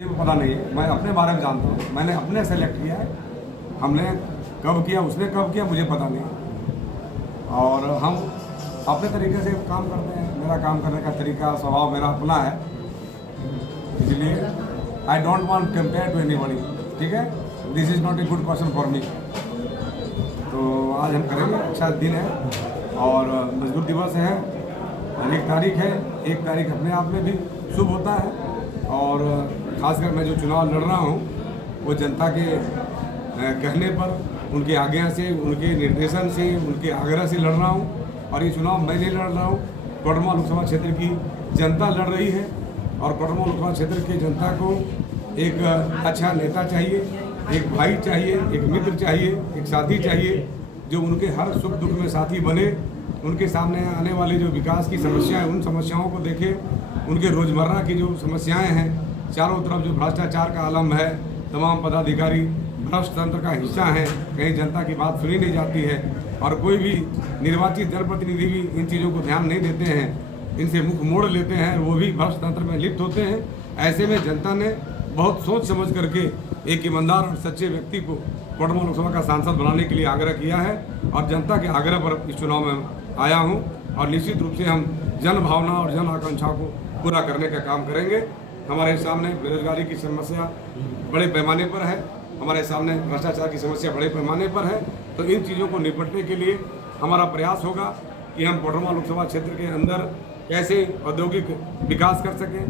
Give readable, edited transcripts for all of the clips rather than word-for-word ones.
पता नहीं, मैं अपने बारे में जानता हूँ, मैंने अपने सेलेक्ट किया है। हमने कब किया, उसने कब किया, मुझे पता नहीं। और हम अपने तरीके से काम करते हैं। मेरा काम करने का तरीका, स्वभाव मेरा अपना है, इसलिए I don't want compare to anybody. ठीक है, this is not a good question for me. तो आज हम करेंगे, अच्छा दिन है और मजदूर दिवस है। 1 तारीख है, 1 तारीख अपने आप में भी शुभ होता है। और खासकर मैं जो चुनाव लड़ रहा हूँ वो जनता के कहने पर, उनके आज्ञा से, उनके निर्देशन से, उनके आग्रह से लड़ रहा हूँ। और ये चुनाव मैं नहीं लड़ रहा हूँ, कोडरमा लोकसभा क्षेत्र की जनता लड़ रही है। और कोडरमा लोकसभा क्षेत्र की जनता को एक अच्छा नेता चाहिए, एक भाई चाहिए, एक मित्र चाहिए, एक साथी चाहिए, जो उनके हर सुख दुख में साथी बने। उनके सामने आने वाले जो विकास की समस्याएं, उन समस्याओं को देखे। उनके रोज़मर्रा की जो समस्याएं हैं, चारों तरफ जो भ्रष्टाचार का आलम है, तमाम पदाधिकारी भ्रष्ट तंत्र का हिस्सा हैं, कहीं जनता की बात सुनी नहीं जाती है और कोई भी निर्वाचित जनप्रतिनिधि भी इन चीज़ों को ध्यान नहीं देते हैं, इनसे मुख मोड़ लेते हैं, वो भी भ्रष्ट तंत्र में लिप्त होते हैं। ऐसे में जनता ने बहुत सोच समझ करके एक ईमानदार और सच्चे व्यक्ति को कोडरमा लोकसभा का सांसद बनाने के लिए आग्रह किया है। और जनता के आग्रह पर इस चुनाव में आया हूँ और निश्चित रूप से हम जन भावना और जन आकांक्षाओं को पूरा करने का काम करेंगे। हमारे सामने बेरोजगारी की समस्या बड़े पैमाने पर है, हमारे सामने भ्रष्टाचार की समस्या बड़े पैमाने पर है। तो इन चीज़ों को निपटने के लिए हमारा प्रयास होगा कि हम कोडरमा लोकसभा क्षेत्र के अंदर कैसे औद्योगिक विकास कर सकें,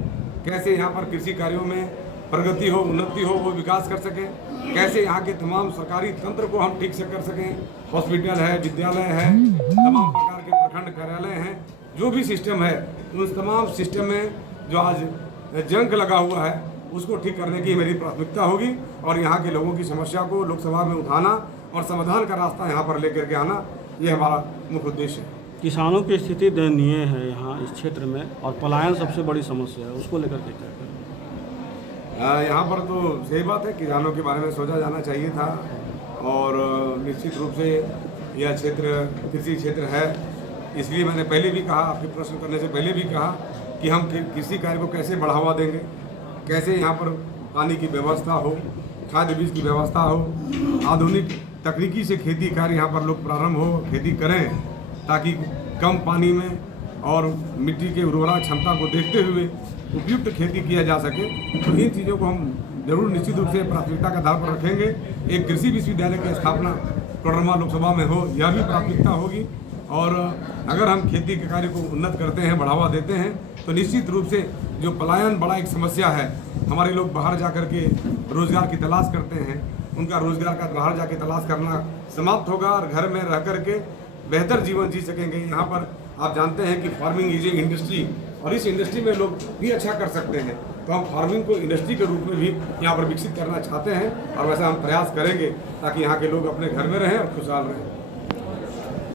कैसे यहाँ पर कृषि कार्यों में प्रगति हो, उन्नति हो, वो विकास कर सकें, कैसे यहाँ के तमाम सरकारी तंत्र को हम ठीक से कर सकें। हॉस्पिटल है, विद्यालय है, तमाम प्रकार के प्रखंड कार्यालय हैं, जो भी सिस्टम है, उन तमाम सिस्टम में जो आज जंग लगा हुआ है उसको ठीक करने की मेरी प्राथमिकता होगी। और यहाँ के लोगों की समस्या को लोकसभा में उठाना और समाधान का रास्ता यहाँ पर लेकर के आना, ये हमारा मुख्य उद्देश्य है। किसानों की स्थिति दयनीय है यहाँ इस क्षेत्र में, और पलायन सबसे बड़ी समस्या है, उसको लेकर के क्या करें? यहाँ पर तो सही बात है, किसानों के बारे में सोचा जाना चाहिए था। और निश्चित रूप से यह क्षेत्र कृषि क्षेत्र है, इसलिए मैंने पहले भी कहा, आपके प्रश्न करने से पहले भी कहा कि हम कृषि कार्य को कैसे बढ़ावा देंगे, कैसे यहाँ पर पानी की व्यवस्था हो, खाद बीज की व्यवस्था हो, आधुनिक तकनीकी से खेती कार्य यहाँ पर लोग प्रारंभ हो, खेती करें, ताकि कम पानी में और मिट्टी के उर्वरा क्षमता को देखते हुए उपयुक्त खेती किया जा सके। तो इन चीज़ों को हम जरूर निश्चित रूप से प्राथमिकता के आधार पर रखेंगे। एक कृषि विश्वविद्यालय की स्थापना कोडरमा लोकसभा में हो, यह भी प्राथमिकता होगी। और अगर हम खेती के कार्य को उन्नत करते हैं, बढ़ावा देते हैं, तो निश्चित रूप से जो पलायन बड़ा एक समस्या है, हमारे लोग बाहर जा कर के रोज़गार की तलाश करते हैं, उनका रोज़गार का बाहर जाके तलाश करना समाप्त होगा और घर में रह कर के बेहतर जीवन जी सकेंगे। यहाँ पर आप जानते हैं कि फार्मिंग इज ए इंडस्ट्री, और इस इंडस्ट्री में लोग भी अच्छा कर सकते हैं। तो हम फार्मिंग को इंडस्ट्री के रूप में भी यहाँ पर विकसित करना चाहते हैं और वैसा हम प्रयास करेंगे ताकि यहाँ के लोग अपने घर में रहें और खुशहाल रहें।